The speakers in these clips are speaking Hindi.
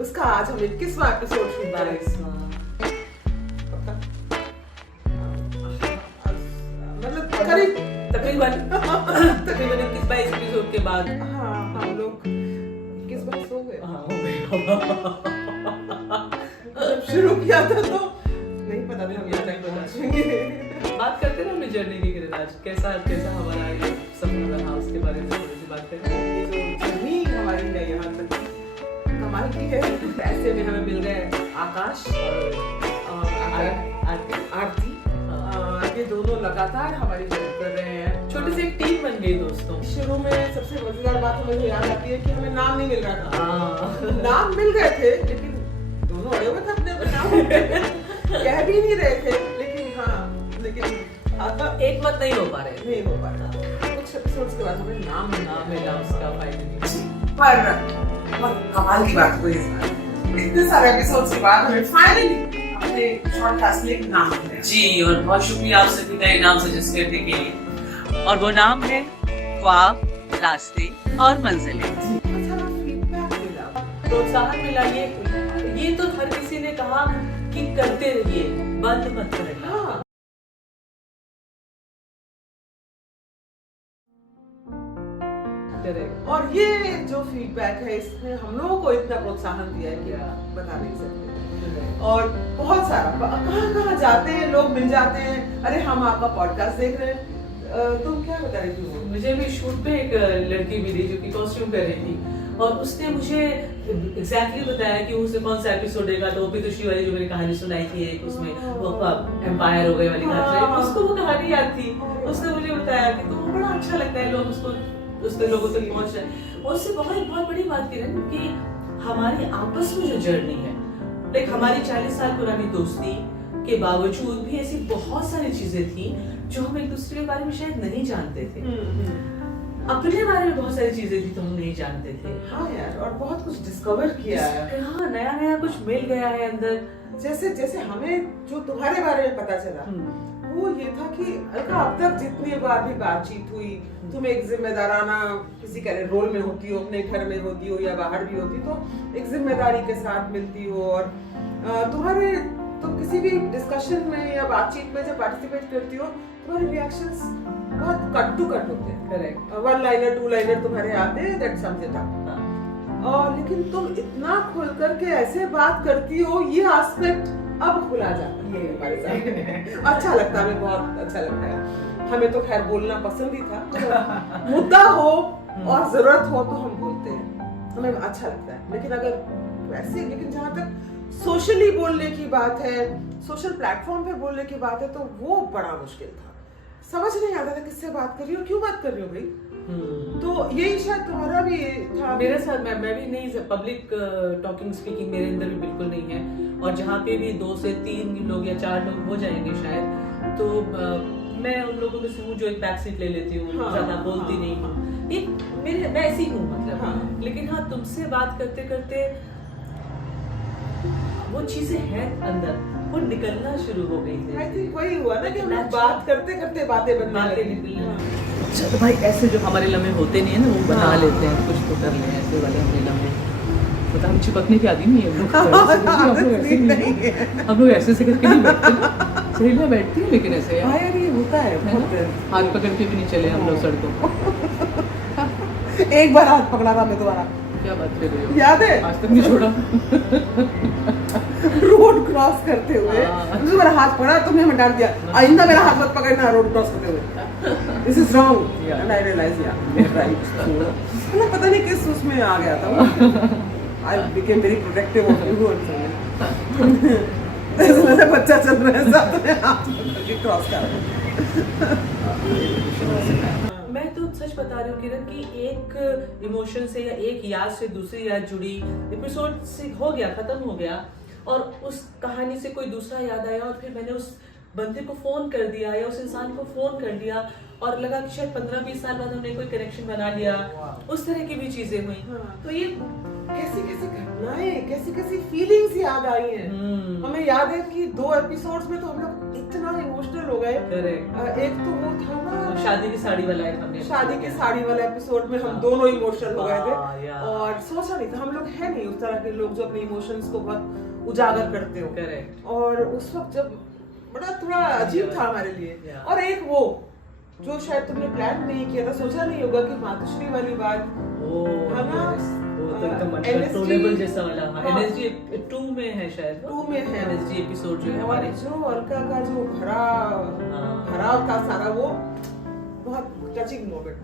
उसका आज हम 21वां एपिसोड शूट करेंगे। मतलब करीब तकरीबन 21-22 एपिसोड के बाद हाँ हम लोग 21 हो गए। हाँ हो गए। जब शुरू किया था तो नहीं पता था हम यहाँ तक पहुँचेंगे। बात करते ना अपनी जर्नी की गिरिराज, कैसा हमारा ये सपना रहा उसके बारे में थोड़ी सी बात करें। ये जो जर्नी हमारी है यहाँ तक कमाल की है। ऐसे में हमें मिल गए आकाश और आरती। ये दोनों लगातार हमारी मदद कर रहे हैं। छोटी सी एक टीम बन गई दोस्तों। शुरू में सबसे मजेदार बात हमें याद आती है कि हमें नाम नहीं मिल रहा था। नाम मिल गए थे लेकिन दोनों अड़े हुए थे अपने नाम कह भी नहीं रहे थे। लेकिन एक मत नहीं हो पा रहे कुछ एपिसोड्स के बाद हमें नाम मिला उसका फाइनली। पर कमाल की बात हुई इस बार, इतने सारे एपिसोड्स के बाद हमें फाइनली अपने शॉर्टकास्ट में एक नाम मिला। जी, और बहुत शुक्रिया आप सभी का ये नाम सजेस्ट करने के लिए। और वो नाम है ख्वाब, रास्ते और मंजिलें। अच्छा फीडबैक मिला, प्रोत्साहन मिला। ये तो हर किसी ने कहा कि करते रहिए, बंद मत करना। हाँ। और ये जो फीडबैक है इसने हम लोगों को इतना प्रोत्साहन दिया है कि बता नहीं सकते। और बहुत सारा कहाँ जाते हैं लोग मिल जाते हैं, अरे हम आपका पॉडकास्ट देख रहे हैं। तुम क्या बता रही थी? मुझे भी शूट पे एक लड़की मिली जो कि कॉस्ट्यूम कर रही थी और उसने मुझे एग्जैक्टली बताया कि उसने कौन सा एपिसोड देखा। तो ओपी वाली जो मैंने कहानी सुनाई थी एक, उसमें वो एम्पायर हो गए वाली कहानी, उसको वो कहानी याद थी। उसने मुझे बताया कि तो बड़ा अच्छा लगता है लोग उसके लोगों तक पहुंच रहे हैं। और उससे बहुत बड़ी बात करें कि हमारी आपस में जो जर्नी है, लाइक हमारी 40 साल पुरानी दोस्ती के बावजूद भी ऐसी बहुत सारी चीजें थी जो हम एक दूसरे के बारे में शायद नहीं जानते थे। अपने बारे में बहुत सारी चीजें थी तो हम नहीं जानते थे। हाँ यार, और बहुत कुछ डिस्कवर किया है। हाँ, नया कुछ मिल गया है अंदर। जैसे हमें जो तुम्हारे बारे में पता चला वो ये था कि अलका अब तक जितनी बार भी बातचीत हुई, तुम एक जिम्मेदाराना किसी का रोल में होती हो, अपने घर में होती हो या बाहर भी होती, तो एक जिम्मेदारी के साथ मिलती हो। और तुम किसी भी डिस्कशन में या बातचीत में जब पार्टिसिपेट करती हो, तुम्हारे रिएक्शंस बहुत कट टू कट होते हैं। करेक्ट। 1 लाइनर 2 लाइनर तुम्हारे आते हैं, दैट सम्स इट अप। और लेकिन तुम इतना खुल करके ऐसे बात करती हो, ये एस्पेक्ट अब खुला जाता है हमारे साथ। अच्छा लगता है, हमें बहुत अच्छा लगता है। हमें तो खैर बोलना पसंद ही था। मुद्दा हो और जरूरत हो तो हम बोलते हैं, हमें अच्छा लगता है। लेकिन जहाँ तक सोशली बोलने की बात है, सोशल प्लेटफॉर्म पे बोलने की बात है, तो वो बड़ा मुश्किल था। समझ नहीं आता था किससे बात कर रही हो, क्यों बात कर रही हो भाई। तो यही शायद तुम्हारा भी था। मेरे साथ मैं भी नहीं, पब्लिक टॉकिंग स्पीकिंग मेरे अंदर भी बिल्कुल नहीं है। और जहाँ पे भी 2 से 3 लोग या 4 लोग हो जाएंगे शायद, तो मैं उन लोगों में से हूँ जो एक बैक सीट ले लेती हूँ, ज्यादा बोलती नहीं हूँ। मैं ऐसी हूँ मतलब। लेकिन हाँ, तुमसे बात करते करते वो चीजें हैं अंदर, वो निकलना शुरू हो गई थी। आई थिंक वही हुआ ना कि हम बात करते करते बातें निकलना। चलो भाई, ऐसे जो हमारे लम्हे होते नहीं है ना, वो बना लेते हैं, कुछ तो कर ले ऐसे वाले हमारे लम्हे। पता हम चिपकने के आदि नहीं है हम लोग ऐसे करके नहीं बैठते। सही में बैठती है लेकिन ऐसे यार ये होता है हाथ पकड़ के भी नहीं चले हम लोग सड़कों। एक बार हाथ पकड़ा था मैं तुम्हारा, क्या बात कर रही हो? याद है? आज तक नहीं छोड़ा। रोड क्रॉस करते हुए मेरा हाथ पकड़ा, तुमने हमें डांट दिया, आइंदा मेरा हाथ मत पकड़ना रोड क्रॉस करते हुए, this is wrong. And I realise right. मतलब पता नहीं किस उसमें आ गया था। I became very protective of you और ऐसा बच्चा चल रहा है साथ में हाथ पकड़ के क्रॉस कर। मैं तो सच बता रही हूँ किरण कि एक इमोशन से या एक याद से दूसरी याद जुड़ी, एपिसोड से हो गया, खत्म हो गया, और उस कहानी से कोई दूसरा याद आया और फिर मैंने उस बंदे को फोन कर दिया या उस इंसान को फोन कर दिया और लगा कि शायद 15-20 साल बाद हमने कोई कनेक्शन बना लिया। उस तरह की भी चीजें हुई। तो ये कैसी कैसी घटनाएं, कैसी कैसी फीलिंग्स याद आई हैं। हमें याद है कि 2 एपिसोड्स में तो हम लोग इतना इमोशनल हो गए। एक तो वो था ना शादी की साड़ी वाला है, हमने शादी की साड़ी वाला एपिसोड में हम दोनों इमोशनल हो गए थे और सोचा नहीं था, हम लोग है नहीं उस तरह के लोग जो अपने इमोशंस को बहुत उजागर करते हो। करेक्ट। और उस वक्त जब बड़ा थोड़ा अजीब था हमारे लिए। और एक वो जो शायद तुमने प्लान नहीं किया था, सोचा नहीं होगा कि मातुश्री वाली बात है ना, अनकंट्रोलेबल जैसा वाला। एनएसजी 2 में है शायद, 2 में है एनएसजी एपिसोड जो है हमारे, जो अलका का जो भराव था सारा, वो बहुत टचिंग मोमेंट।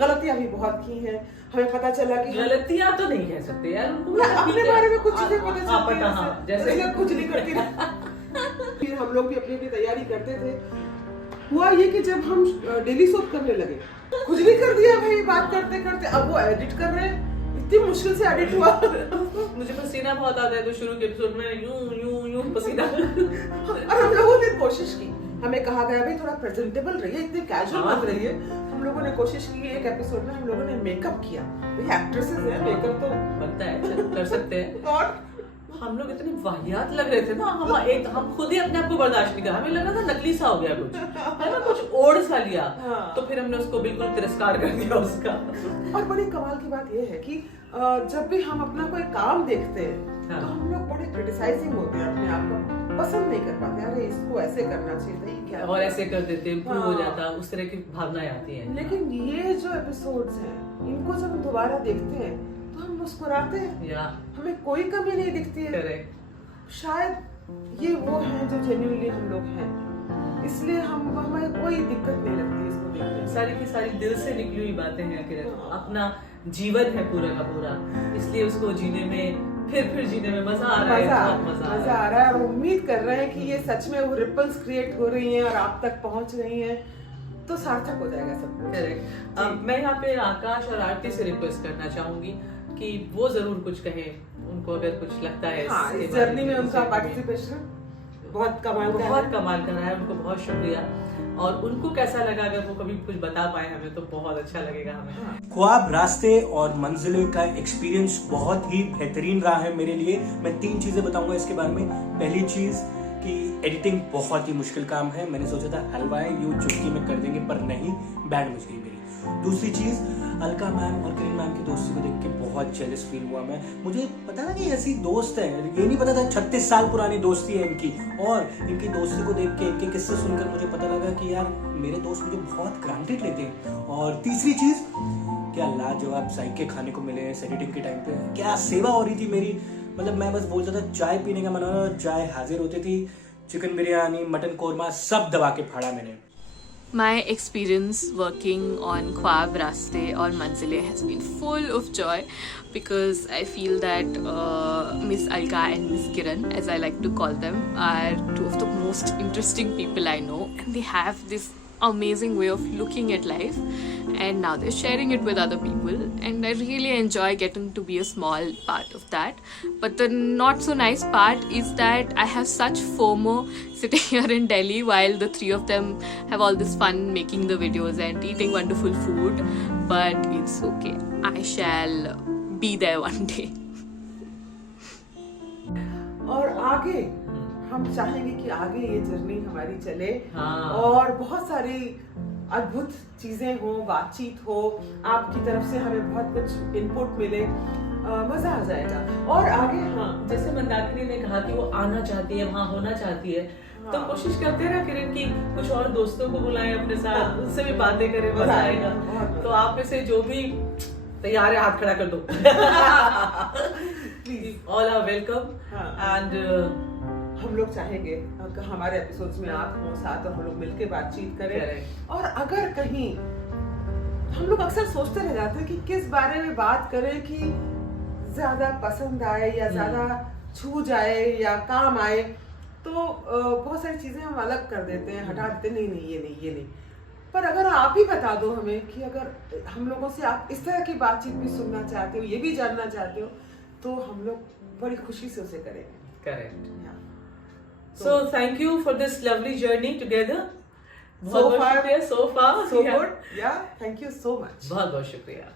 गलतियां भी बहुत की हैं, हमें पता चला कि गलतियां तो नहीं कह सकते यार, अपने बारे में कुछ चीजें पता चलती हैं, जैसे कुछ नहीं करती। फिर हम लोग भी अपनी तैयारी करते थे। हुआ ये कि जब हम डेली सोप करने लगे, कुछ भी कर दिया भाई बात करते करते। अब वो एडिट कर रहे हैं, इतनी मुश्किल से एडिट हुआ। मुझे पसीना बहुत आता है, तो शुरू के एपिसोड में यूं पसीना। और हम लोगों ने कोशिश की, हमें कहा गया भाई थोड़ा प्रेजेंटेबल रहिए, इतने कैजुअल मत रहिए। हम लोगों ने कोशिश की, एक एपिसोड में हम लोगों ने मेकअप किया। भाई एक्ट्रेसेस हैं, मेकअप तो बनता है, कर सकते हैं। और हम लोग इतने वाहियात लग रहे थे ना, हम खुद ही अपने आप को बर्दाश्त नहीं कर, हमें लगा था नकली सा हो गया कुछ, है ना, कुछ ओढ़ सा लिया। तो फिर हमने उसको बिल्कुल तिरस्कार कर दिया उसका। और बड़ी कमाल की बात यह है कि जब भी हम अपना कोई काम देखते हैं तो हम लोग बड़े क्रिटिसाइजिंग होते हैं, अपने आप को पसंद नहीं कर पाते। अरे इसको ऐसे करना चाहिए था, क्या और ऐसे कर देते, इम्प्रूव हो जाता, उस तरह की भावनाएं आती हैं। लेकिन ये जो एपिसोड्स हैं, इनको जब हम दोबारा देखते हैं तो हम मुस्कुराते हैं, या हमें कोई कमी नहीं दिखती है। करेक्ट। शायद ये वो हैं जो जेन्युइनली हम लोग हैं, इसलिए हमें कोई दिक्कत नहीं लगती इसको देखने में। सारी की सारी दिल से निकली हुई बातें हैं किरण, अपना जीवन है पूरा का पूरा, इसलिए उसको जीने में, फिर जीने में मजा आ रहा है, मजा आ रहा है। और उम्मीद कर रहे हैं कि ये सच में वो रिपल्स क्रिएट हो रही हैं और आप तक पहुंच रही हैं, तो सार्थक हो जाएगा सब कुछ। करेक्ट। मैं यहाँ पे आकाश और आरती से रिक्वेस्ट करना चाहूंगी कि वो जरूर कुछ कहें, उनको अगर कुछ लगता है इस जर्नी में उनका पार्टिसिपेशन बहुत कमाल का रहा है। उनको बहुत शुक्रिया, और उनको कैसा लगा, अगर वो कभी कुछ बता पाए हमें तो बहुत अच्छा लगेगा हमें। ख्वाब, रास्ते और मंजिलें का एक्सपीरियंस बहुत ही बेहतरीन रहा है मेरे लिए। मैं 3 चीजें बताऊंगा इसके बारे में। पहली चीज कि एडिटिंग बहुत ही मुश्किल काम है। मैंने सोचा था हलवाई यूं चुटकी में कर देंगे, पर नहीं, बैंड बज गई मेरी। दूसरी चीज, अलका मैम और किरण मैम की दोस्ती को देख के बहुत जेलस फील हुआ मैं। मुझे पता था कि ऐसी दोस्त है, ये नहीं पता था 36 साल पुरानी दोस्ती है इनकी। और इनकी दोस्ती को देख के, इनके किस्से सुनकर मुझे पता लगा कि यार मेरे दोस्त मुझे बहुत ग्रांटेड लेते हैं। और तीसरी चीज, क्या लाजवाब जायके खाने को मिले हैं एडिटिंग के टाइम पे, क्या सेवा हो रही थी मेरी। मतलब मैं बस बोलता था चाय पीने का मन हो, चाय हाजिर होती थी, चिकन बिरयानी, मटन कोरमा सब दबा के फाड़ा मैंने। My experience working on Khwab, Raste or Manzile has been full of joy, because I feel that Miss Alka and Miss Kiran, as I like to call them, are 2 of the most interesting people I know, and they have this amazing way of looking at life, and now they're sharing it with other people, and I really enjoy getting to be a small part of that. But the not so nice part is that I have such FOMO sitting here in Delhi while the 3 of them have all this fun making the videos and eating wonderful food, but it's okay, I shall be there one day. और आगे हम चाहेंगे कि आगे ये जर्नी हमारी चले, और बहुत सारी अद्भुत चीजें हो, बातचीत हो, आपकी तरफ से हमें बहुत कुछ इनपुट मिले, मजा आ जाएगा। और आगे जैसे मंदाकिनी ने कहा कि वो आना चाहती है, वहाँ होना चाहती है, तो कोशिश करते हैं ना किरण की कुछ और दोस्तों को बुलाएं अपने साथ, उनसे भी बातें करें, मजा आएगा। तो आप में से जो भी तैयार है हाथ खड़ा कर दो। All are welcome. एंड हम लोग चाहेंगे कि हमारे एपिसोड्स में आप हो साथ और हम लोग मिलके बातचीत करें। और अगर कहीं हम लोग अक्सर सोचते रह जाते हैं कि किस बारे में बात करें कि ज्यादा पसंद आए या ज्यादा छू जाए या काम आए, तो बहुत सारी चीजें हम अलग कर देते हैं, हटा देते हैं, नहीं ये नहीं। पर अगर आप ही बता दो हमें कि अगर हम लोगों से आप इस तरह की बातचीत भी सुनना चाहते हो, ये भी जानना चाहते हो, तो हम लोग बड़ी खुशी से उसे करेंगे। Correct. Yeah. So thank you for this lovely journey together. So far, so far, so yeah. good. Yeah, thank you so much. बहुत बहुत शुक्रिया।